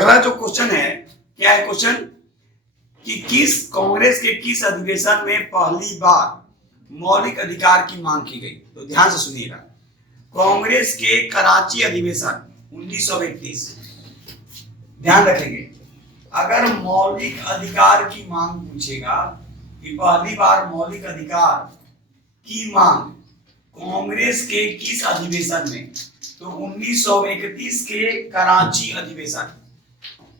अगला जो क्वेश्चन है, क्या है क्वेश्चन कि किस कांग्रेस के किस अधिवेशन में पहली बार मौलिक अधिकार की मांग की गई? तो ध्यान से सुनिएगा, कांग्रेस के कराची अधिवेशन 1931, ध्यान रखेंगे, अगर मौलिक अधिकार की मांग पूछेगा कि पहली बार मौलिक अधिकार की मांग कांग्रेस के किस अधिवेशन में, तो 1931 के कराची अधिवेशन,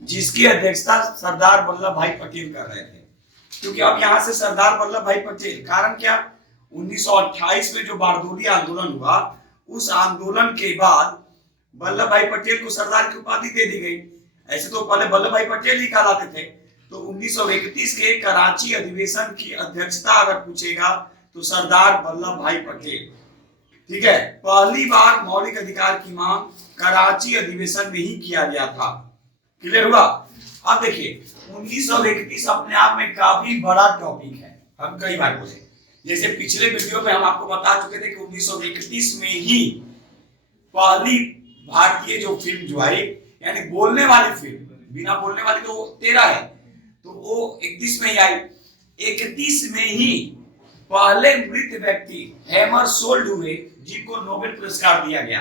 जिसकी अध्यक्षता सरदार वल्लभ भाई पटेल कर रहे थे। क्योंकि अब यहां से सरदार वल्लभ भाई पटेल, कारण क्या, 1928 में जो बारडोली आंदोलन हुआ, उस आंदोलन के बाद वल्लभ भाई पटेल को सरदार की उपाधि दे दी गई। ऐसे तो पहले वल्लभ भाई पटेल ही कहलाते थे। तो 1931 के कराची अधिवेशन की अध्यक्षता अगर पूछेगा तो सरदार वल्लभ भाई पटेल। ठीक है, पहली बार मौलिक अधिकार की मांग कराची अधिवेशन में ही किया गया था। क्लियर हुआ? अब देखिए 1931 अपने आप में काफी बड़ा टॉपिक है, हम कई बार बोले, जैसे पिछले वीडियो में हम आपको बता चुके थे कि 1931 में ही पहली भारतीय जो फिल्म जो आई, यानी बोलने वाली फिल्म, बिना बोलने वाली तो 13 है, तो वो 31 में ही आई। 31 में ही पहले मृत व्यक्ति हैमरशोल्ड हुए, जिनको नोबेल पुरस्कार दिया गया।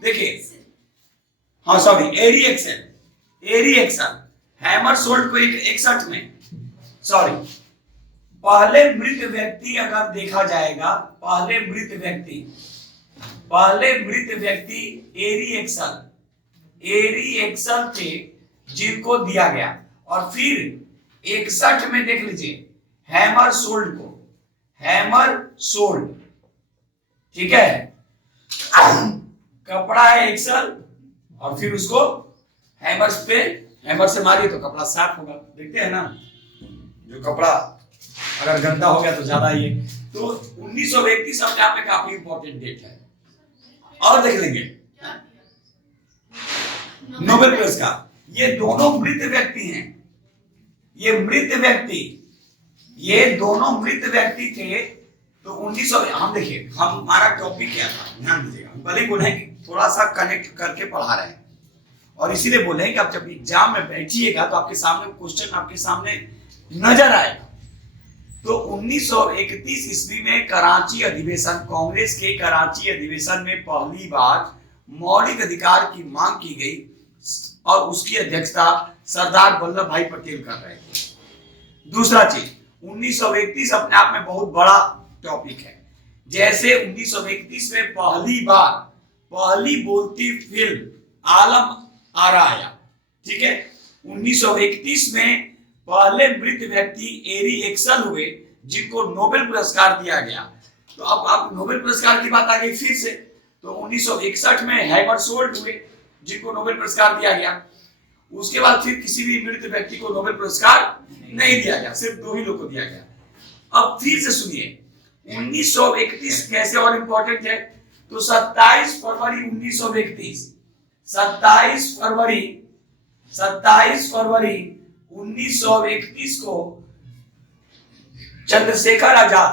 देखिए, हाँ सॉरी, एरिक्सन हैमरशोल्ड को 61 में, सॉरी, पहले मृत व्यक्ति अगर देखा जाएगा, पहले मृत व्यक्ति एरिक्सन थे, जिनको दिया गया। और फिर 61 में देख लीजिए हैमरशोल्ड को, हैमरशोल्ड, ठीक है, कपड़ा है एक्सल, और फिर उसको हैमर से मारिए तो कपड़ा साफ होगा। देखते हैं ना, जो कपड़ा अगर गंदा हो गया तो ज्यादा ही है। तो 1931 अपने आप में काफी इंपॉर्टेंट डेट है। और देख लेंगे नोबेल पुरस्कार, ये दोनों मृत व्यक्ति हैं, ये दोनों मृत व्यक्ति थे। तो 1900 हम देखिए, हमारा टॉपिक क्या था, ध्यान दीजिएगा, हम पहले बोले कि थोड़ा सा कनेक्ट करके पढ़ा रहे हैं, और इसीलिए बोले हैं कि आप जब एग्जाम में बैठिएगा तो आपके सामने क्वेश्चन आपके सामने नजर आएगा। तो 1931 ईस्वी में कराची अधिवेशन, कांग्रेस के कराची अधिवेशन में पहली बार मौलिक अधिकार की मांग की गई, और उसकी अध्यक्षता सरदार वल्लभ भाई पटेल कर रहे थे। दूसरा चीज, 1931 अपने आप में बहुत बड़ा टॉपिक है। जैसे 1931 में पहली बोलती फिल्म आलम आरा आया, ठीक है। 1931 में पहले मृत व्यक्ति एरिक्सन हुए, जिनको नोबेल पुरस्कार दिया गया। तो अब आप नोबेल पुरस्कार की बात आ गई फिर से। तो 1961 में हैमरशोल्ड हुए, जिनको नोबेल पुरस्कार दिया गया। उसके बाद फिर किसी भी मृत व्यक्ति को नोबेल पुरस्कार नहीं दिया गया, सिर्फ 2 ही लोग को दिया गया। अब फिर से सुनिए, 1931 कैसे और इंपॉर्टेंट है, तो 27 फरवरी 1931, 27 फरवरी 1931 को चंद्रशेखर आजाद,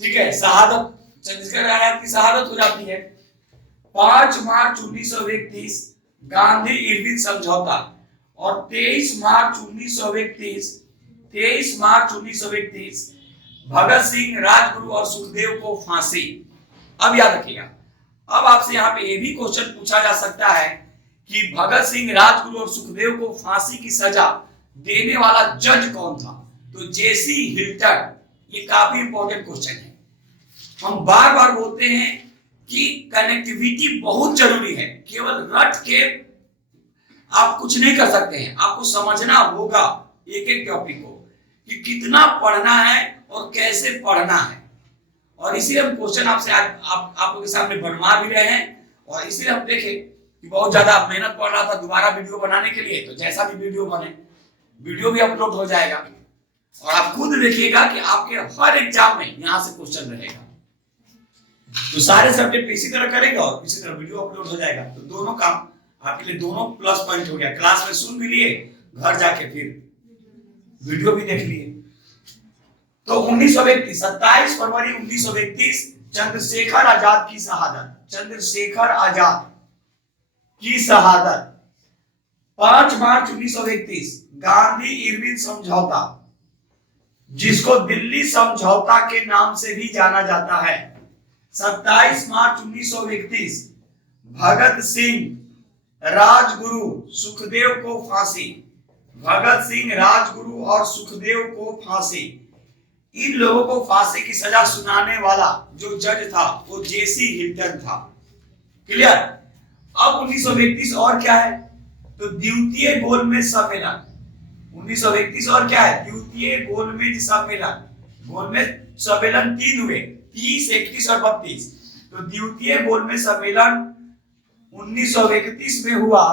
ठीक है, चंद्रशेखर आजाद की शहादत हो जाती है। 5 मार्च 1931 गांधी इरविन समझौता, और 23 मार्च 1931 भगत सिंह, राजगुरु और सुखदेव को फांसी। अब याद रखिएगा, अब आपसे यहाँ पे ये भी क्वेश्चन पूछा जा सकता है कि भगत सिंह, राजगुरु और सुखदेव को फांसी की सजा देने वाला जज कौन था? तो जेसी हिल्टन। ये काफी इंपॉर्टेंट क्वेश्चन है। हम बार बार बोलते हैं कि कनेक्टिविटी बहुत जरूरी है, केवल रट के आप कुछ नहीं कर सकते हैं, आपको समझना होगा एक एक टॉपिक को कि कितना पढ़ना है और कैसे पढ़ना है। और इसीलिए हम क्वेश्चन आपसे आप लोगों के सामने बनवा भी रहे हैं, और इसीलिए हम देखें कि बहुत ज्यादा मेहनत पड़ रहा था दोबारा वीडियो बनाने के लिए। तो जैसा भी वीडियो बने, वीडियो भी अपलोड हो जाएगा, और आप खुद देखिएगा कि आपके हर एग्जाम में यहां से क्वेश्चन रहेगा। तो सारे सब्जेक्ट इसी तरह करेगा और इसी तरह वीडियो अपलोड हो जाएगा। तो दोनों काम आपके लिए, दोनों प्लस पॉइंट हो गया। क्लास में सुन भी लिए, घर जाके फिर वीडियो भी देख लिए। तो 1931, 27 फरवरी 1931 चंद्रशेखर आजाद की शहादत, 5 मार्च 1931 गांधी इरविन समझौता, जिसको दिल्ली समझौता के नाम से भी जाना जाता है। 27 मार्च 1931 भगत सिंह राजगुरु सुखदेव को फांसी, भगत सिंह राजगुरु और सुखदेव को फांसी। इन लोगों को फांसी की सजा सुनाने वाला जो जज था वो जेसी हिल्टन था। क्लियर। अब 1931 और क्या है, तो द्वितीय गोलमेज सम्मेलन। 1931 और क्या है, द्वितीय गोलमेज सम्मेलन। गोलमेज सम्मेलन 3 हुए, 30, 31 और 32। तो द्वितीय गोलमेज सम्मेलन 1931 में हुआ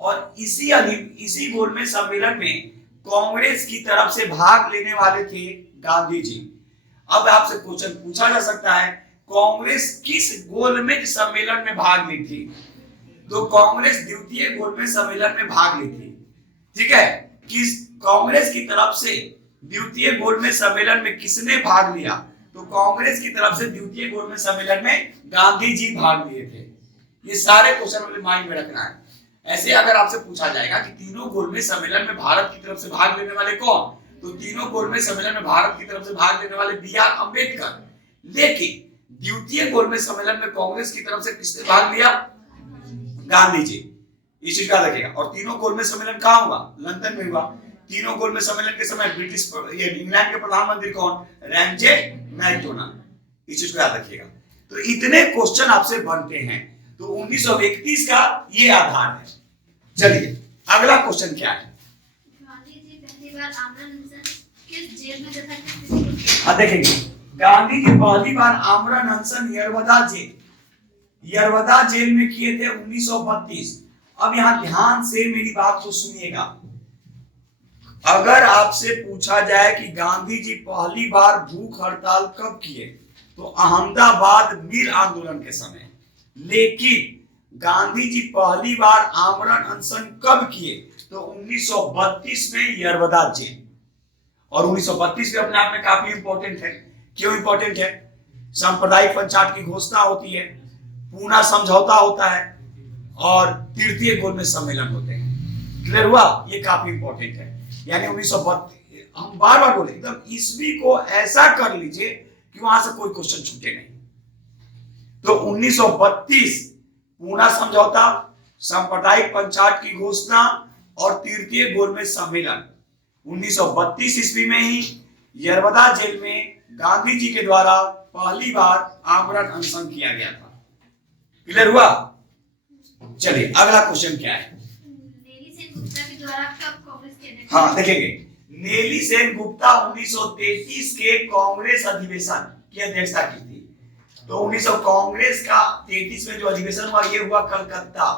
और इसी गोलमेज सम्मेलन में कांग्रेस की तरफ से भाग लेने वाले थे गांधी जी। अब आपसे क्वेश्चन पूछा जा सकता है, कांग्रेस किस गोलमेज सम्मेलन में भाग ली थी? तो कांग्रेस द्वितीय गोलमेज सम्मेलन में भाग ली थी। ठीक है, किस कांग्रेस की तरफ से द्वितीय गोलमेज सम्मेलन में किसने भाग लिया? तो कांग्रेस की तरफ से द्वितीय गोलमेज सम्मेलन में गांधी जी भाग लिए थे। ये सारे क्वेश्चन अपने माइंड में रखना है। ऐसे अगर आपसे पूछा जाएगा कि तीनों गोलमेज सम्मेलन में भारत की तरफ से भाग लेने वाले कौन, तो तीनों गोलमेज सम्मेलन में भारत की तरफ से भाग लेने वाले B.R. अम्बेडकर। लेकिन द्वितीय गोलमेज सम्मेलन में कांग्रेस की तरफ से किसने भाग लिया? गांधी जी। इस चीज का रखेगा। और तीनों गोलमेज सम्मेलन कहां हुआ? लंदन में हुआ। तीनों गोलमेज सम्मेलन के समय इंग्लैंड के प्रधानमंत्री कौन? Ramsay MacDonald. इस चीज को याद रखिएगा। तो इतने क्वेश्चन आपसे बनते हैं। तो 1931 का ये आधार है। चलिए अगला क्वेश्चन क्या है? गांधी जी पहली बार आमरण अनशन किस जेल में तथा किस? हाँ देखेंगे, गांधी जी पहली बार आमरण अनशन यरवदा जेल में किए थे 1932। अब यहां ध्यान से मेरी बात को सुनिएगा। अगर आपसे पूछा जाए कि गांधी जी पहली बार भूख हड़ताल कब किए, तो अहमदाबाद मिल आंदोलन के समय। लेकिन गांधी जी पहली बार आमरण अनशन कब किए, तो 1932 में यरवदा जेल। और 1932 भी अपने आप में काफी इंपॉर्टेंट है। क्यों इंपॉर्टेंट है? सांप्रदायिक पंचायत की घोषणा होती है, पूना समझौता होता है और तृतीय गोलमेज सम्मेलन होते हैं। क्लियर हुआ? ये काफी इंपॉर्टेंट है। यानी 1932, हम बार बार बोले एकदम ईस्वी को ऐसा कर लीजिए कि वहां से कोई क्वेश्चन छूटे नहीं। तो 1932 पूना समझौता, सांप्रदायिक पंचायत की घोषणा और तृतीय गोलमेज सम्मेलन। 1932 ईस्वी में ही यरवदा जेल में गांधी जी के द्वारा पहली बार आमरण अनशन किया गया था। क्लियर हुआ? चलिए अगला क्वेश्चन क्या है? नेली सेन गुप्ता के द्वारा कब कांग्रेस के अध्यक्ष? हाँ देखेंगे, नेली सेन गुप्ता 1933 के कांग्रेस अधिवेशन की अध्यक्षता की थी। तो 1900 कांग्रेस का 33 में जो अधिवेशन हुआ ये हुआ कलकत्ता।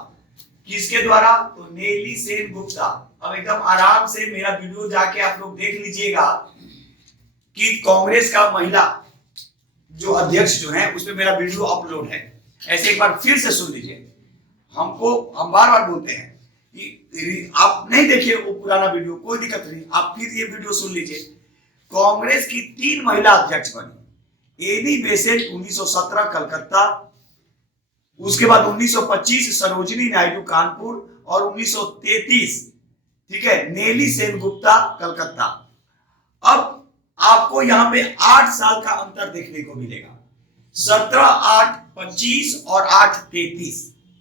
किसके द्वारा? तो नेली सेन गुप्ता। अब एकदम आराम से मेरा वीडियो जाके आप लोग देख लीजिएगा कि कांग्रेस का महिला जो अध्यक्ष जो है उसमें मेरा वीडियो अपलोड है। ऐसे एक बार फिर से सुन लीजिए। हम बार बार बोलते हैं कि आप नहीं देखिए वो पुराना वीडियो, कोई दिक्कत नहीं, आप फिर ये वीडियो सुन लीजिए। कांग्रेस की 3 महिला अध्यक्ष बनी। एनी बेसेंट 1917 कलकत्ता, उसके बाद 1925 सरोजिनी नायडू कानपुर और 1933 ठीक है नेली सेन गुप्ता कलकत्ता। अब आपको यहां पे 8 साल का अंतर देखने को मिलेगा। 17/8/25 और 8/33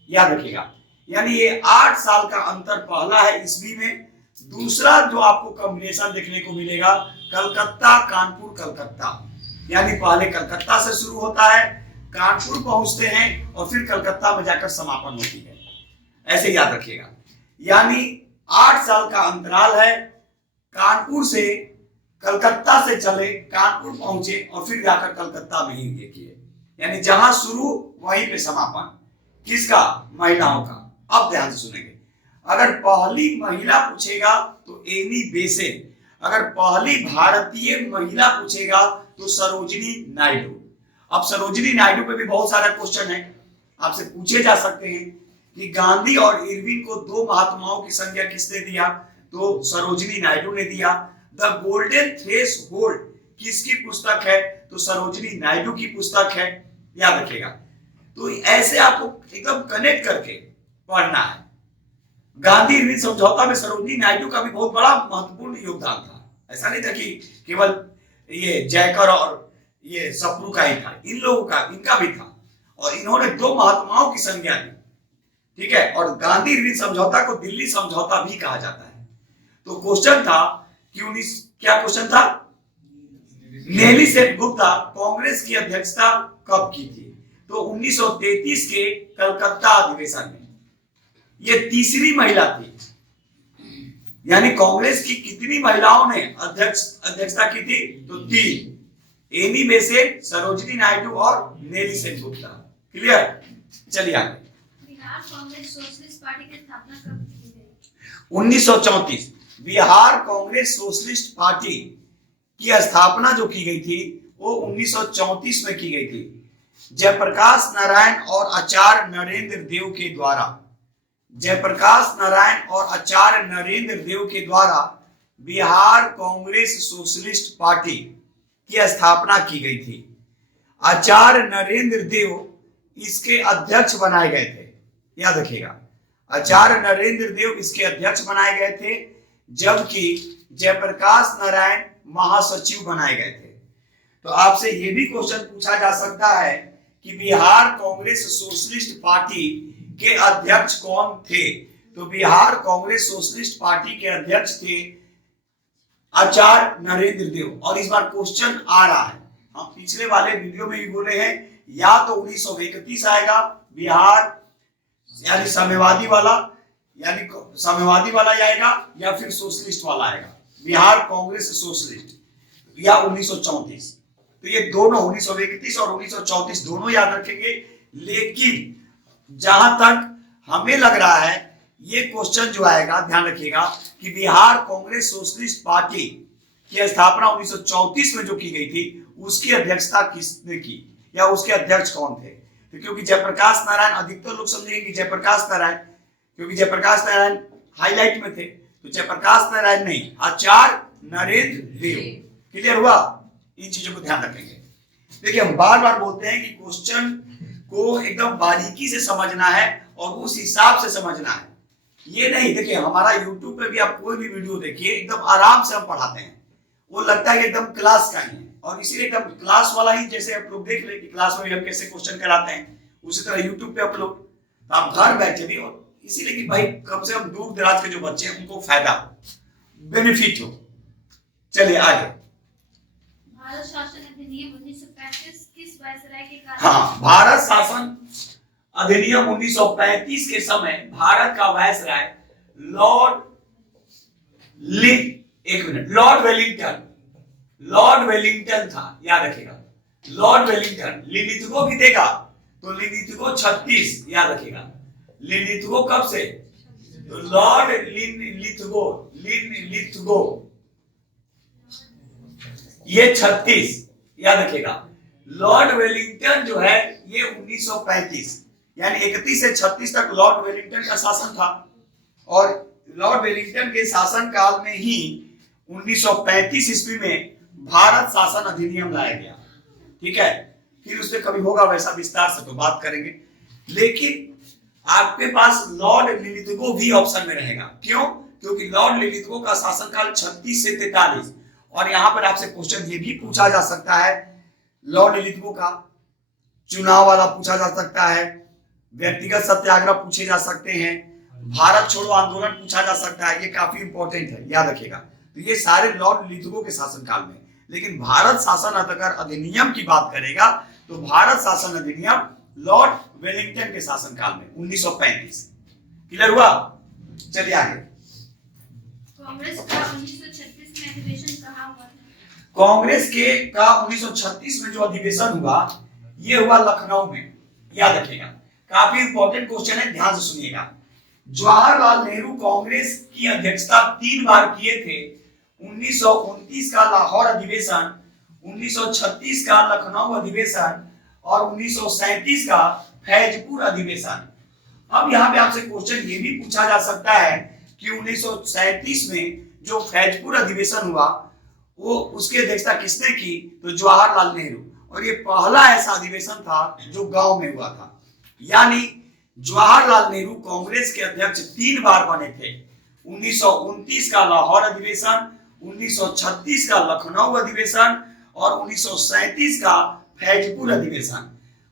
याद रखिएगा। यानी ये 8 साल का अंतर पहला है ईस्वी में। दूसरा जो आपको कॉम्बिनेशन देखने को मिलेगा कलकत्ता कानपुर कलकत्ता, यानी पहले कलकत्ता से शुरू होता है, कानपुर पहुंचते हैं और फिर कलकत्ता में जाकर समापन होती है। ऐसे याद रखिएगा। यानी 8 साल का अंतराल है। कानपुर से कलकत्ता से चले, कानपुर पहुंचे और फिर जाकर कलकत्ता में ही किए। यानी जहां शुरू वहीं पे समापन। किसका? महिलाओं का। अब ध्यान से सुनेंगे। अगर पहली महिला पूछेगा तो एनी बेसेंट, अगर पहली भारतीय महिला पूछेगा तो सरोजिनी नायडू। अब सरोजिनी नायडू पे भी बहुत सारा क्वेश्चन है, आपसे पूछे जा सकते हैं कि गांधी और इरविन को 2 महात्माओं की संज्ञा किसने दिया? तो सरोजिनी नायडू ने दिया। द गोल्डन थ्रेशोल्ड किसकी पुस्तक है? तो सरोजिनी नायडू की पुस्तक है। याद रखिएगा। तो ऐसे आपको एकदम कनेक्ट करके पढ़ना है। गांधी इरविन समझौता में सरोजिनी नायडू का भी बहुत बड़ा महत्वपूर्ण योगदान था। ऐसा नहीं था कि केवल ये जयकर और ये सप्रू का ही था, इन लोगों का, इनका भी था, और इन्होंने दो महात्माओं की संज्ञा ली, ठीक है। और गांधी इरविन समझौता को दिल्ली समझौता भी कहा जाता है। तो क्वेश्चन था कि क्या क्वेश्चन था, नेली सेनगुप्ता कांग्रेस की अध्यक्षता कब की थी? तो 1933 के कलकत्ता अधिवेशन में। ये तीसरी महिला थी, यानी कांग्रेस की कितनी महिलाओं ने अध्यक्षता की थी? तो 3, एनी बेसेंट, सरोजिनी नायडू और नेली सेनगुप्ता। क्लियर? चलिए आगे। बिहार कांग्रेस सोशलिस्ट पार्टी की स्थापना कब की गई? 1934। बिहार कांग्रेस सोशलिस्ट पार्टी की स्थापना जो की गई थी वो 1934 में की गई थी, जयप्रकाश नारायण और आचार्य नरेंद्र देव के द्वारा। जयप्रकाश नारायण और आचार्य नरेंद्र देव के द्वारा बिहार कांग्रेस सोशलिस्ट पार्टी की स्थापना की गई थी। आचार्य नरेंद्र देव इसके अध्यक्ष बनाए गए थे, याद रखिएगा। आचार्य नरेंद्र देव इसके अध्यक्ष बनाए गए थे, जबकि जयप्रकाश नारायण महासचिव बनाए गए थे। तो आपसे यह भी क्वेश्चन पूछा जा सकता है कि बिहार कांग्रेस सोशलिस्ट पार्टी के अध्यक्ष कौन थे? तो बिहार कांग्रेस सोशलिस्ट पार्टी के अध्यक्ष थे आचार्य नरेंद्र देव। और इस बार क्वेश्चन आ रहा है, हम पिछले वाले वीडियो में भी बोले हैं, या तो 1931 आएगा बिहार यानी साम्यवादी वाला, आएगा, या फिर सोशलिस्ट वाला आएगा, बिहार कांग्रेस सोशलिस्ट, या 1934। तो ये दोनों 1931 और 1934 दोनों याद रखेंगे। लेकिन जहां तक हमें लग रहा है ये क्वेश्चन जो आएगा, ध्यान रखिएगा कि बिहार कांग्रेस सोशलिस्ट पार्टी की स्थापना 1934 में जो की गई थी उसकी अध्यक्षता किसने की, या उसके अध्यक्ष कौन थे? तो क्योंकि जयप्रकाश नारायण, अधिकतर लोग समझेंगे कि जयप्रकाश नारायण, क्योंकि जयप्रकाश नारायण हाईलाइट में थे, तो जयप्रकाश नारायण नहीं, आचार्य नरेंद्र देव। क्लियर हुआ? इन चीजों को ध्यान रखेंगे। देखिए, हम बार बार बोलते हैं कि क्वेश्चन को एकदम बारीकी से समझना है और उस हिसाब से समझना है। ये नहीं, देखिए हमारा YouTube पे भी आप कोई भी वीडियो देखिए, एकदम आराम से हम पढ़ाते हैं, वो लगता है कि एकदम क्लास का ही है, और इसीलिए एकदम क्लास वाला ही, जैसे आप लोग देख ले कि क्लास में भी हम कैसे क्वेश्चन कराते हैं, उसी तरह YouTube पे आप लोग, तो आप घर बैठे भी, और इसीलिए कि भाई कम से कम दूर दराज के जो बच्चे हैं उनको फायदा हो, बेनिफिट हो। चलिए आगे। भारत शासन अधिनियम 1935 किस वायसराय के कारण? हाँ, भारत शासन अधिनियम 1935 के समय भारत का वायसराय लॉर्ड वेलिंगटन था, याद रखिएगा। Lord Wellington. लिलिथगो भी देगा तो लिलिथगो 36, याद रखिएगा। लिलिथगो कब से? तो लॉर्ड लिलिथगो ये 36, याद रखिएगा। लॉर्ड वेलिंगटन जो है ये 1935, यानी 31 से 36 तक लॉर्ड वेलिंगटन का शासन था, और लॉर्ड वेलिंगटन के शासन काल में ही 1935 ईस्वी में भारत शासन अधिनियम लाया गया। ठीक है, फिर उसमें कभी होगा वैसा विस्तार से तो बात करेंगे, लेकिन आपके पास लॉर्ड लिलिथगो भी ऑप्शन में रहेगा। क्यों? क्योंकि लॉर्ड लिलिथगो का शासनकाल 36 से 43, और यहां पर आपसे क्वेश्चन ये भी पूछा जा सकता है, लॉर्ड लिलिथगो का चुनाव वाला पूछा जा सकता है, व्यक्तिगत सत्याग्रह पूछे जा सकते हैं, भारत छोड़ो आंदोलन पूछा जा सकता है, ये काफी इंपॉर्टेंट है, याद रखिएगा। तो ये सारे लॉर्ड लिलिथगो के शासनकाल में। लेकिन भारत शासन अगर अधिनियम की बात करेगा तो भारत शासन अधिनियम लॉर्ड वेलिंगटन के शासनकाल में 1935। क्लियर हुआ? चलिए आगे। कांग्रेस का 1936 में अधिवेशन कहाँ हुआ था? कांग्रेस का 1936 में जो अधिवेशन हुआ ये हुआ लखनऊ में, याद रखिएगा। काफी इंपॉर्टेंट क्वेश्चन है, ध्यान से सुनिएगा। जवाहरलाल नेहरू कांग्रेस की अध्यक्षता 3 बार किए थे। 1929 का लाहौर अधिवेशन, 1936 का लखनऊ अधिवेशन और 1937 का फैजपुर अधिवेशन। अब यहाँ पे आपसे क्वेश्चन ये भी पूछा जा सकता है कि 1937 में जो फैजपुर अधिवेशन हुआ वो उसकी अध्यक्षता किसने की? तो जवाहरलाल नेहरू। और ये पहला ऐसा अधिवेशन था जो गांव में हुआ था, यानी जवाहरलाल नेहरू कांग्रेस के अध्यक्ष 3 बार बने थे। 1929 का लाहौर अधिवेशन, 1936 का लखनऊ अधिवेशन और 1937 का फैजपुर अधिवेशन।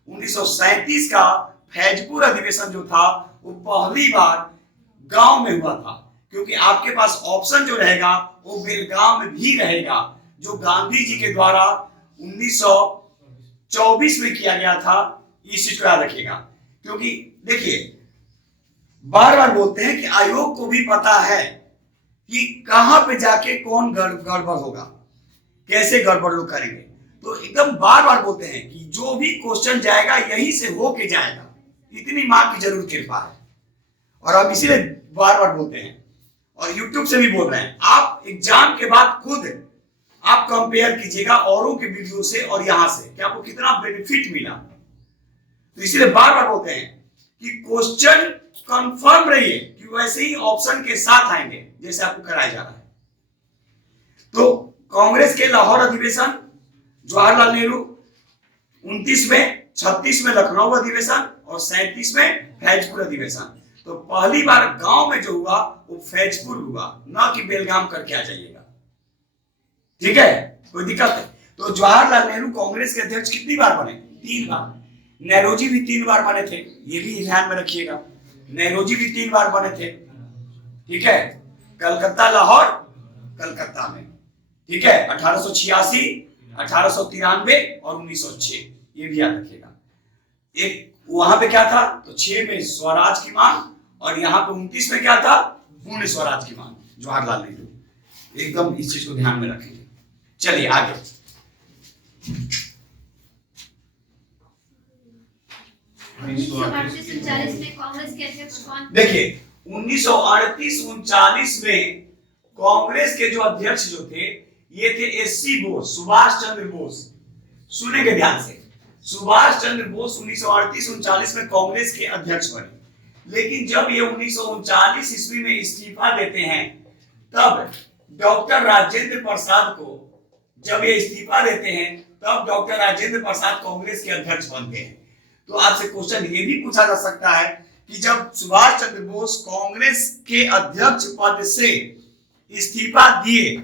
1937 का फैजपुर अधिवेशन जो था वो पहली बार गांव में हुआ था, क्योंकि आपके पास ऑप्शन जो रहेगा वो बेलगाम में भी रहेगा, जो गांधी जी के द्वारा 1924 में किया गया था। इस चीज को याद रखिएगा, क्योंकि देखिए बार बार बोलते हैं कि आयोग को भी पता है कि कहां पे जाके कौन गड़बड़ होगा, कैसे गड़बड़ लोग करेंगे। तो एकदम बार बार बोलते हैं कि जो भी क्वेश्चन जाएगा यहीं से होके जाएगा, इतनी मां की जरूर कृपा है। और अब इसीलिए बार बार बोलते हैं और यूट्यूब से भी बोल रहे हैं, आप एग्जाम के बाद खुद आप कंपेयर कीजिएगा औरों के वीडियो से और यहां से कि आपको कितना बेनिफिट मिला। तो इसीलिए बार बार बोलते हैं कि क्वेश्चन कंफर्म रहिए कि वैसे ही ऑप्शन के साथ आएंगे जैसे आपको कराया जा रहा है। तो कांग्रेस के लाहौर अधिवेशन जवाहरलाल नेहरू, 29 में, 36 में लखनऊ अधिवेशन और 37 में फैजपुर अधिवेशन। तो पहली बार गांव में जो हुआ वो फैजपुर हुआ, ना कि बेलगाम करके आ जाइएगा। ठीक है, कोई दिक्कत है? तो जवाहरलाल नेहरू कांग्रेस के अध्यक्ष कितनी बार बने? 3 बार। नेहरूजी भी 3 बार बने थे, ये भी ध्यान में रखिएगा। नेहरूजी भी 3 बार बने थे। ठीक है, कलकत्ता लाहौर कलकत्ता में। ठीक है, 1886, 1893 और 1906, ये भी याद रखिएगा। एक वहां पे क्या था, तो 6 में स्वराज की मांग और यहाँ पे 29 में क्या था, पूर्ण स्वराज की मांग, जवाहरलाल नेहरू। एकदम इस चीज को ध्यान में रखेंगे। चलिए आगे। 1938-39 में कांग्रेस के अध्यक्ष कौन? देखिए 1938-39 में कांग्रेस के जो अध्यक्ष जो थे ये थे एससी बोस, सुभाष चंद्र बोस। सुनेंगे ध्यान से, सुभाष चंद्र बोस 1938-39 में कांग्रेस के अध्यक्ष बने। लेकिन जब ये 1939 ईस्वी में इस्तीफा देते हैं, तब डॉक्टर राजेंद्र प्रसाद को, जब ये इस्तीफा देते हैं तब डॉक्टर राजेंद्र प्रसाद कांग्रेस के अध्यक्ष बनते हैं। तो आपसे क्वेश्चन ये भी पूछा जा सकता है कि जब सुभाष चंद्र बोस कांग्रेस के अध्यक्ष पद से इस्तीफा दिए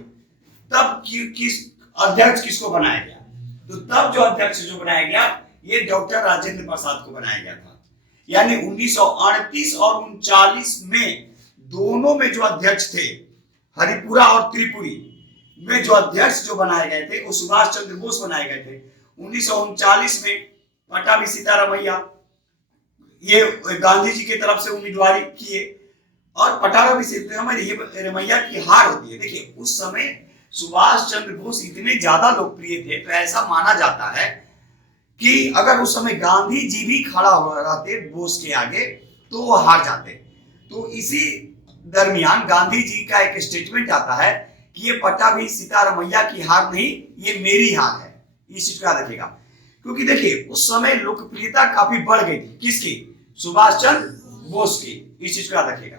तब किस अध्यक्ष किसको बनाया गया? तो तब जो अध्यक्ष जो बनाया गया ये डॉक्टर राजेंद्र प्रसाद को बनाया गया था। यानी 1938 और 39 में दोनों में जो अध्यक्ष थे, हरिपुरा और त्रिपुरी में जो अध्यक्ष जो बनाए गए थे वो सुभाष चंद्र बोस बनाए गए थे। 1939 में पटाभी सीतारमैया ये गांधी जी की तरफ से उम्मीदवारी किए और पटाभी सीतारमैया की हार होती है। देखिए उस समय सुभाष चंद्र बोस इतने ज्यादा लोकप्रिय थे, तो ऐसा माना जाता है कि अगर उस समय गांधी जी भी खड़ा हो रहते बोस के आगे तो वो हार जाते। तो इसी दरमियान गांधी जी का एक स्टेटमेंट आता है कि ये पटाभी सीतारमैया की हार नहीं, ये मेरी हार है। इस चीज को याद रखिएगा, क्योंकि देखिए उस समय लोकप्रियता काफी बढ़ गई थी। किसकी? सुभाष चंद्र बोस की। इस चीज को याद रखिएगा।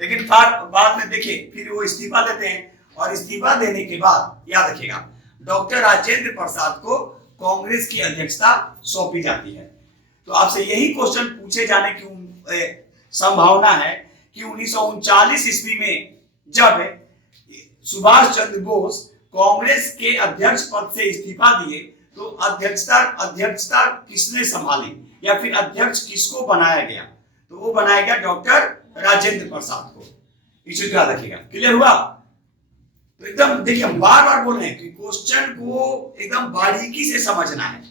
लेकिन बाद में देखिए फिर वो इस्तीफा देते हैं और इस्तीफा देने के बाद याद रखिएगा डॉक्टर राजेंद्र प्रसाद को कांग्रेस की अध्यक्षता सौंपी जाती है। तो आपसे यही क्वेश्चन पूछे जाने की संभावना है कि 1939 ईस्वी में जब सुभाष चंद्र बोस कांग्रेस के अध्यक्ष पद से इस्तीफा दिए तो अध्यक्षता किसने संभाली या फिर अध्यक्ष किसको बनाया गया? तो वो बनाया गया डॉक्टर राजेंद्र प्रसाद को। इस चीज याद रखिएगा। क्लियर हुआ? तो एकदम देखिए हम बार बार बोल रहे हैं कि क्वेश्चन को एकदम बारीकी से समझना है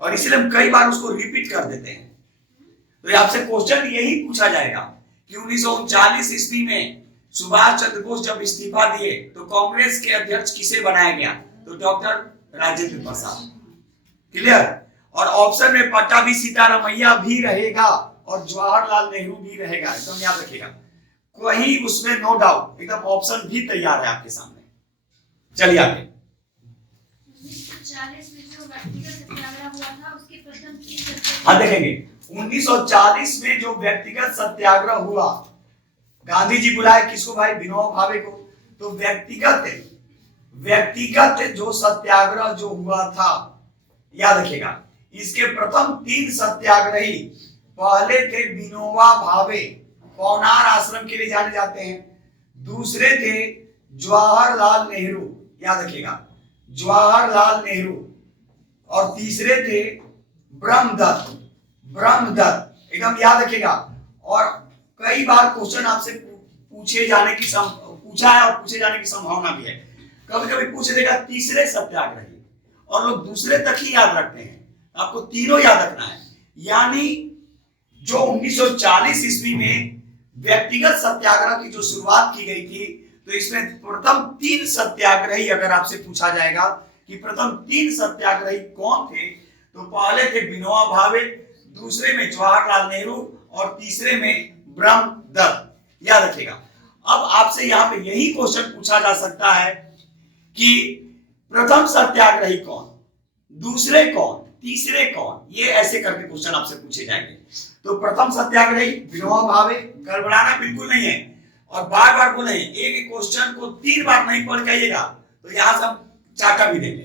और इसलिए हम कई बार उसको रिपीट कर देते हैं। तो आपसे क्वेश्चन यही पूछा जाएगा कि 1939 ईस्वी में सुभाष चंद्र बोस जब इस्तीफा दिए तो कांग्रेस के अध्यक्ष किसे बनाया गया? तो डॉक्टर राजेंद्र प्रसाद। क्लियर? और ऑप्शन में पटाभी सीतारमैया भी रहेगा और जवाहरलाल नेहरू भी रहेगा, एकदम याद रखिएगा। कहीं उसमें नो डाउट, एकदम ऑप्शन भी तैयार है आपके सामने। चलिए आगे। 1940 में जो व्यक्तिगत सत्याग्रह हुआ था उसके प्रथम 3 सत्याग्रह। हाँ देखेंगे 1940 में जो व्यक्तिगत सत्याग्रह हुआ, गांधी जी बुलाए किसको भाई? विनोबा भावे को। तो व्यक्तिगत जो सत्याग्रह जो हुआ था, याद रखिएगा, इसके प्रथम 3 सत्याग्रही पहले थे विनोबा भावे, पवनार आश्रम के लिए जाने जाते हैं। दूसरे थे जवाहरलाल नेहरू, याद रखिएगा जवाहरलाल नेहरू। और तीसरे थे ब्रह्मदत्त, ब्रह्मदत्त एकदम याद रखिएगा। और कई बार क्वेश्चन आपसे पूछे जाने की पूछा है और पूछे जाने की संभावना भी है। कभी कभी पूछ देगा तीसरे सत्याग्रही, और लोग दूसरे तक ही याद रखते हैं, आपको तीनों याद रखना है। यानी जो 1940 ईस्वी में व्यक्तिगत सत्याग्रह की जो शुरुआत की गई थी, तो इसमें प्रथम 3 सत्याग्रही अगर आपसे पूछा जाएगा कि प्रथम 3 सत्याग्रही कौन थे, तो पहले थे विनोबा भावे, दूसरे में जवाहरलाल नेहरू और तीसरे में ब्रह्मदत्त, याद रखिएगा। अब आपसे यहाँ पे यही क्वेश्चन पूछा जा सकता है कि प्रथम सत्याग्रही कौन, दूसरे कौन, तीसरे कौन, ये ऐसे करके क्वेश्चन आपसे पूछे जाएंगे। तो प्रथम सत्याग्रही विनोबा भावे, गड़बड़ाना बिल्कुल नहीं है। और बार बार बोले एक क्वेश्चन को 3 बार नहीं पढ़ के आइएगा तो यहां से हम चाटा भी देंगे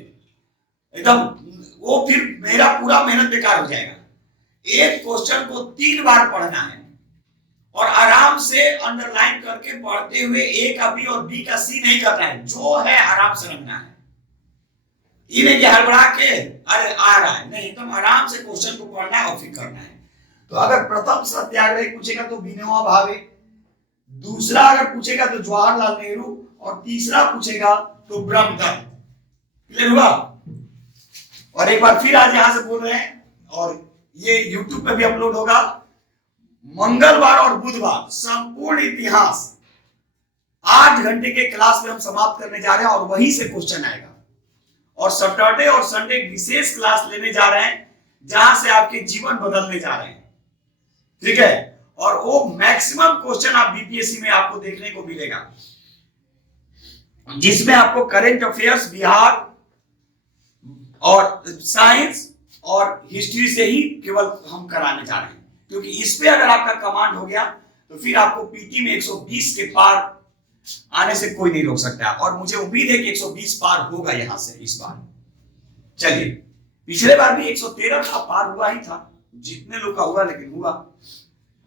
एकदम, वो फिर मेरा पूरा मेहनत बेकार हो जाएगा। एक क्वेश्चन को 3 बार पढ़ना है और आराम से अंडरलाइन करके पढ़ते हुए ए का बी और बी का सी नहीं करना है, जो है आराम से रखना है। ये नहीं कि हड़बड़ा के अरे आ रहा है, नहीं, एकदम आराम से क्वेश्चन को पढ़ना है और फिर करना है। तो अगर प्रथम सत्याग्रही पूछेगा तो विनोबा भावे, दूसरा अगर पूछेगा तो जवाहरलाल नेहरू, और तीसरा पूछेगा तो ब्रह्मदत्त। क्लियर हुआ? और एक बार फिर आज यहां से बोल रहे हैं, और ये YouTube पे भी अपलोड होगा। मंगलवार और बुधवार संपूर्ण इतिहास 8 घंटे के क्लास में हम समाप्त करने जा रहे हैं और वहीं से क्वेश्चन आएगा। और सैटरडे और संडे विशेष क्लास लेने जा रहे हैं जहां से आपके जीवन बदलने जा रहे हैं, ठीक है। और वो मैक्सिमम क्वेश्चन आप बीपीएससी में आपको देखने को मिलेगा, जिसमें आपको करंट अफेयर्स, बिहार और साइंस और हिस्ट्री से ही केवल हम कराने जा रहे हैं। क्योंकि इस पे अगर आपका कमांड हो गया तो फिर आपको पीटी में 120 के पार आने से कोई नहीं रोक सकता। और मुझे उम्मीद है कि 120 पार होगा यहां से इस बार। चलिए, पिछले बार भी 113 का पार हुआ ही था, जितने लोग का हुआ, लेकिन हुआ।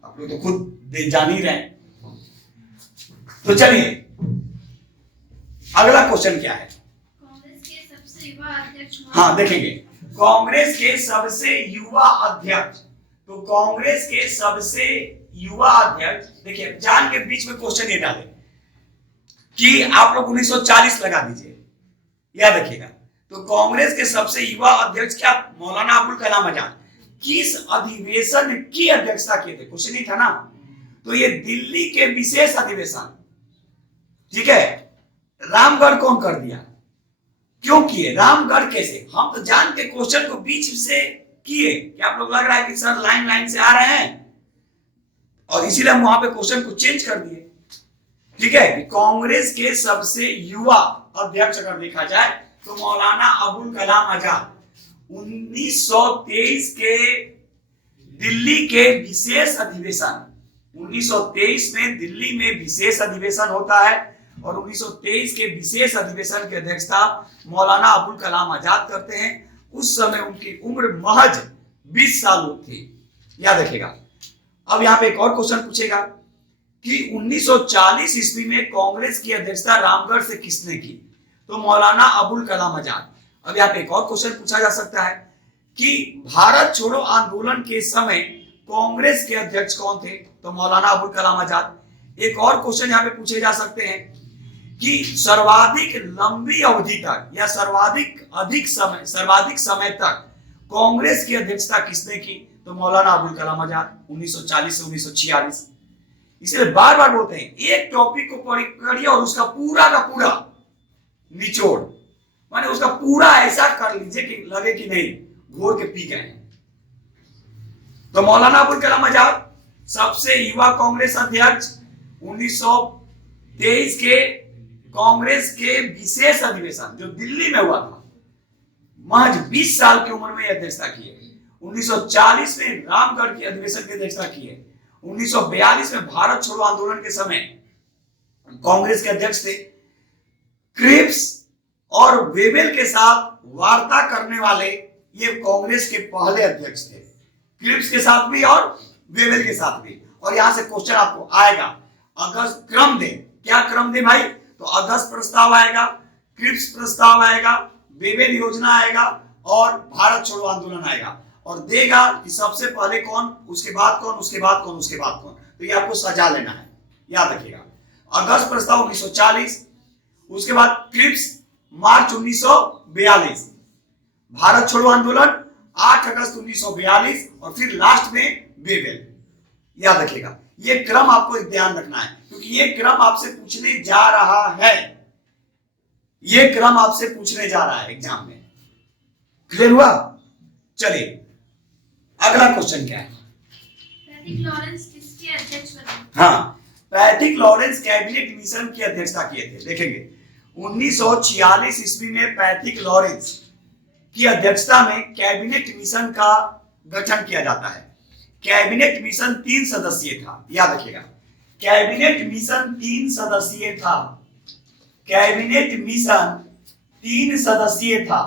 आप लोग तो खुद जान ही रहे हैं। तो चलिए, अगला क्वेश्चन क्या है? कांग्रेस के सबसे युवा अध्यक्ष, हाँ देखेंगे, कांग्रेस के सबसे युवा अध्यक्ष। तो कांग्रेस के सबसे युवा अध्यक्ष, देखिए जान के बीच में क्वेश्चन ये डाले कि आप लोग 1940 लगा दीजिए, याद रखिएगा। तो कांग्रेस के सबसे युवा अध्यक्ष क्या? मौलाना अबुल कलाम आजाद। किस अधिवेशन की अध्यक्षता किए थे? क्वेश्चन ही था ना। तो ये दिल्ली के विशेष अधिवेशन, ठीक है। रामगढ़ कौन कर दिया, क्यों किए, रामगढ़ कैसे? हम तो जानते क्वेश्चन को बीच से किए, क्या आप लोग लग रहा है कि सर लाइन लाइन से आ रहे हैं, और इसीलिए हम वहां पे क्वेश्चन को चेंज कर दिए, ठीक है। कांग्रेस के सबसे युवा अध्यक्ष अगर देखा जाए तो मौलाना अबुल कलाम आजाद। 1923 के दिल्ली के विशेष अधिवेशन, 1923 में दिल्ली में विशेष अधिवेशन होता है और 1923 के विशेष अधिवेशन की अध्यक्षता मौलाना अबुल कलाम आजाद करते हैं। उस समय उनकी उम्र महज 20 साल थी, याद रखिएगा। अब यहां पे एक और क्वेश्चन पूछेगा कि 1940 ईस्वी में कांग्रेस की अध्यक्षता रामगढ़ से किसने की? तो मौलाना अबुल कलाम आजाद। अब यहाँ पे एक और क्वेश्चन पूछा जा सकता है कि भारत छोड़ो आंदोलन के समय कांग्रेस के अध्यक्ष कौन थे? तो मौलाना अबुल कलाम आजाद। एक और क्वेश्चन यहाँ पे पूछे जा सकते हैं कि सर्वाधिक लंबी अवधि तक या सर्वाधिक समय तक कांग्रेस की अध्यक्षता किसने की? तो मौलाना अबुल कलाम आजाद, 1940 से 1946। इसलिए बार बार बोलते हैं एक टॉपिक को पढ़िए और उसका पूरा का पूरा निचोड़, माने उसका पूरा ऐसा कर लीजिए कि लगे कि नहीं घोर के पी गए। तो मौलाना अबुल कलाम आजाद सबसे युवा कांग्रेस अध्यक्ष, 1923 के कांग्रेस के विशेष अधिवेशन जो दिल्ली में हुआ था, महज 20 साल की उम्र में अध्यक्षता की है। 1940 में रामगढ़ की अधिवेशन की अध्यक्षता की है। 1942 में भारत छोड़ो आंदोलन के समय कांग्रेस के अध्यक्ष थे। क्रिप्स और वेबल के साथ वार्ता करने वाले ये कांग्रेस के पहले अध्यक्ष थे। क्रिप्स के साथ भी और वेवेल के साथ भी। और यहां से क्वेश्चन आपको आएगा, अगस्त क्रम दे, क्या क्रम दे भाई? तो अगस्त प्रस्ताव आएगा, क्रिप्स प्रस्ताव आएगा, वेवेल योजना आएगा और भारत छोड़ो आंदोलन आएगा, और देगा कि सबसे पहले कौन, उसके बाद कौन, उसके बाद कौन, उसके बाद कौन। तो ये आपको सजा लेना है, याद रखिएगा। अगस्त प्रस्ताव 1940, उसके बाद क्रिप्स मार्च 1942, भारत छोड़ो आंदोलन 8 अगस्त 1942 और फिर लास्ट में वेवेल। याद रखिएगा, ये क्रम आपको ध्यान रखना है, क्योंकि ये क्रम आपसे पूछने जा रहा है, ये क्रम आपसे पूछने जा रहा है एग्जाम में। क्लियर हुआ? चलिए अगला क्वेश्चन क्या है? पैट्रिक लॉरेंस किसके अध्यक्ष बने? हाँ, पैट्रिक लॉरेंस कैबिनेट मिशन की अध्यक्षता किए थे। देखेंगे 1946 ईस्वी में पैट्रिक लॉरेंस की अध्यक्षता में कैबिनेट मिशन का गठन किया जाता है। कैबिनेट मिशन 3 सदस्यीय था, याद रखिएगा। कैबिनेट मिशन 3 सदस्यीय था, कैबिनेट मिशन 3 सदस्यीय था,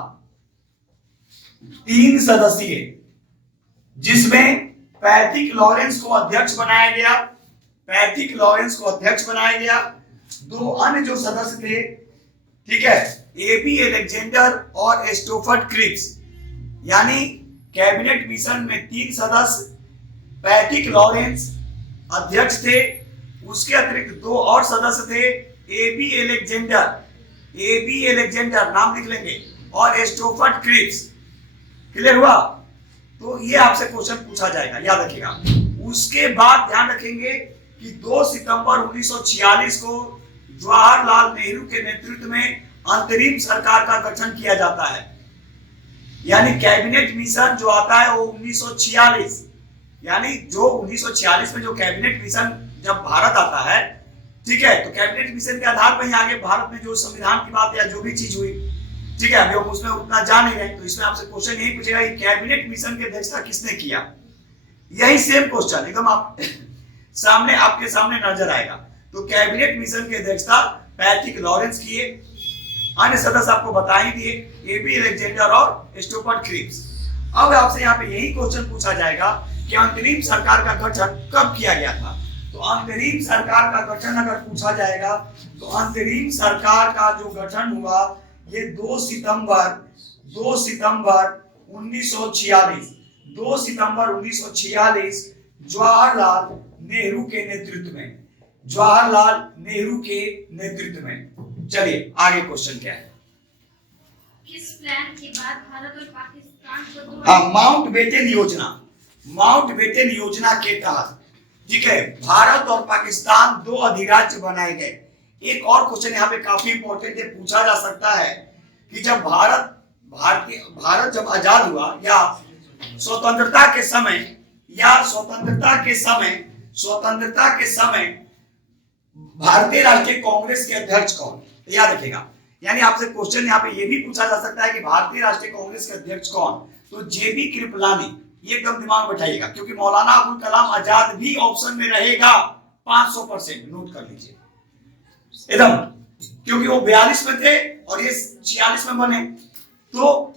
3 सदस्यीय, जिसमें पैट्रिक लॉरेंस को अध्यक्ष बनाया गया, पैट्रिक लॉरेंस को अध्यक्ष बनाया गया। 2 अन्य जो सदस्य थे, ठीक है, एबी एलेक्जेंडर और स्टोफर्ड क्रिप्स। यानी कैबिनेट मिशन में 3 सदस्य, पैट्रिक लॉरेंस अध्यक्ष थे, उसके अतिरिक्त 2 और सदस्य थे, एबी एलेक्जेंडर, एबी एलेक्जेंडर नाम लिख लेंगे, और स्टोफर्ड क्रिप्स। क्लियर हुआ? तो ये आपसे क्वेश्चन पूछा जाएगा, याद रखिएगा। उसके बाद ध्यान रखेंगे कि 2 सितंबर 1946 को जवाहरलाल नेहरू के नेतृत्व में अंतरिम सरकार का गठन किया जाता है। यानी कैबिनेट मिशन जो आता है वो 1946, यानी जो 1946 में जो कैबिनेट मिशन जब भारत आता है, ठीक है, तो कैबिनेट मिशन के आधार पर ही आगे भारत में जो संविधान की बात या जो भी चीज हुई, ठीक है, अभी हम उसमें उतना जा नहीं रहे, तो इसमें आपसे क्वेश्चन यही पूछेगा कि कैबिनेट मिशन की अध्यक्षता किसने किया। यही सेम क्वेश्चन एकदम आप सामने, आपके सामने नजर आएगा। तो कैबिनेट मिशन की अध्यक्षता पैट्रिक लॉरेंस किए, अन्य सदस्य आपको बता ही दिए, एबी एलेक्जेंडर और स्टोफर्ड क्रिप्स। अब आपसे यहाँ पे यही क्वेश्चन पूछा जाएगा कि अंतरिम सरकार का गठन कब किया गया था। तो अंतरिम सरकार का गठन अगर पूछा जाएगा तो अंतरिम सरकार का जो गठन हुआ ये 2 सितंबर 1946, 2 सितंबर 1946 जवाहरलाल नेहरू के नेतृत्व में, जवाहरलाल नेहरू के नेतृत्व में। चलिए आगे क्वेश्चन क्या है? किस प्लान के बाद भारत और पाकिस्तान को माउंटबेटन योजना, माउंटबेटन योजना के तहत, ठीक है, भारत और पाकिस्तान 2 अधिराज्य बनाए गए। एक और क्वेश्चन यहाँ पे काफी इंपॉर्टेंट है, पूछा जा सकता है कि जब भारत जब आजाद हुआ या स्वतंत्रता के समय भारतीय राष्ट्रीय कांग्रेस के अध्यक्ष कौन? याद रखिएगा, यानी आपसे क्वेश्चन यहाँ पे ये भी पूछा जा सकता है कि भारतीय राष्ट्रीय कांग्रेस के अध्यक्ष कौन? तो जेबी कृपलानी। ये एकदम दिमाग बैठाइएगा, क्योंकि मौलाना अबुल कलाम आजाद भी ऑप्शन में रहेगा 500%, नोट कर लीजिए एकदम, क्योंकि वो 42 में थे और ये 46 में बने। तो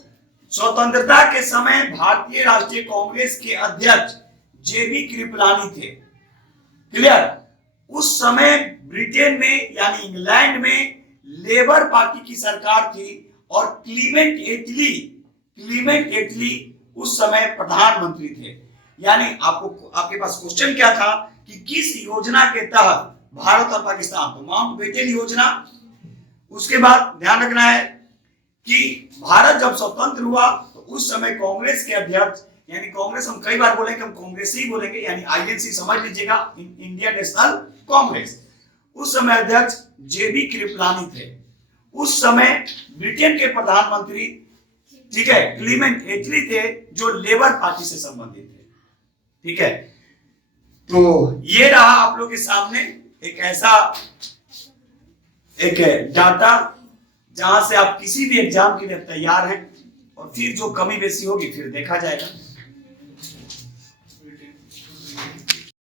स्वतंत्रता के समय भारतीय राष्ट्रीय कांग्रेस के अध्यक्ष जेबी कृपलानी थे। क्लियर? उस समय ब्रिटेन में यानी इंग्लैंड में लेबर पार्टी की सरकार थी और क्लीमेंट एटली उस समय प्रधानमंत्री थे। यानी आपके पास क्वेश्चन क्या था कि किस योजना के तहत भारत और पाकिस्तान, तो माउंटबेटन योजना। उसके बाद ध्यान रखना है कि भारत जब स्वतंत्र हुआ तो उस समय कांग्रेस के अध्यक्ष, यानी कांग्रेस हम कई बार बोलेंगे, हम कांग्रेस ही बोलेंगे, यानी आईएनसी समझ लीजिएगा, इंडियन नेशनल कांग्रेस। उस समय अध्यक्ष जेबी कृपलानी थे। उस समय ब्रिटेन के प्रधानमंत्री, ठीक है, क्लीमेंट एटली थे, जो लेबर पार्टी से संबंधित थे। ठीक है, तो ये रहा आप लोग के सामने एक ऐसा डाटा जहां से आप किसी भी एग्जाम के लिए तैयार हैं, और फिर जो कमी बेसी होगी फिर देखा जाएगा।